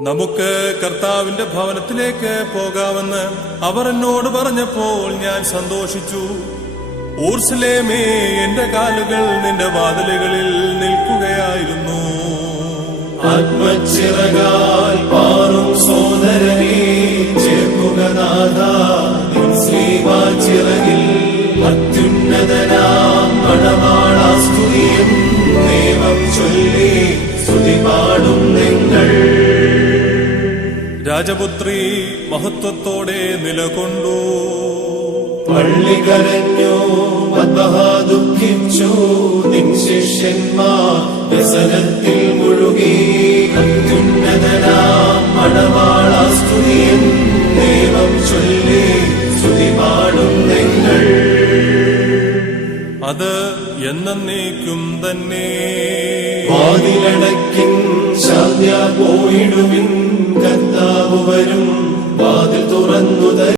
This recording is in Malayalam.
നമുക്ക് കർത്താവിന്റെ ഭവനത്തിലേക്ക് പോകാമെന്ന് അവർ എന്നോട് പറഞ്ഞപ്പോൾ ഞാൻ സന്തോഷിച്ചു. ഊർസലേമേ എന്റെ കാലുകൾ നിന്റെ വാതിലുകളിൽ നിൽക്കുകയായിരുന്നു. ആത്മച്ചിറകാൽ ദൈവം ചൊല്ലി സ്തുതി പാടും നിങ്ങൾ രാജപുത്രി മഹത്വത്തോടെ നിലകൊണ്ടു. പള്ളി കരഞ്ഞു ദുഃഖിച്ചു. നിൻ ശിഷ്യന്മാർ വ്യസനത്തിൽ മുഴുകി. അത്യുന്നതനാം മണവാളാസ്തുതിയും ദൈവം ചൊല്ലി സ്തുതി പാടും നിങ്ങൾ. അത് എന്നേക്കും തന്നെ. വാതിലടക്കിൻ ശാന്യ പോയിടുവിൻ കർത്താവ് വരും വാതിൽ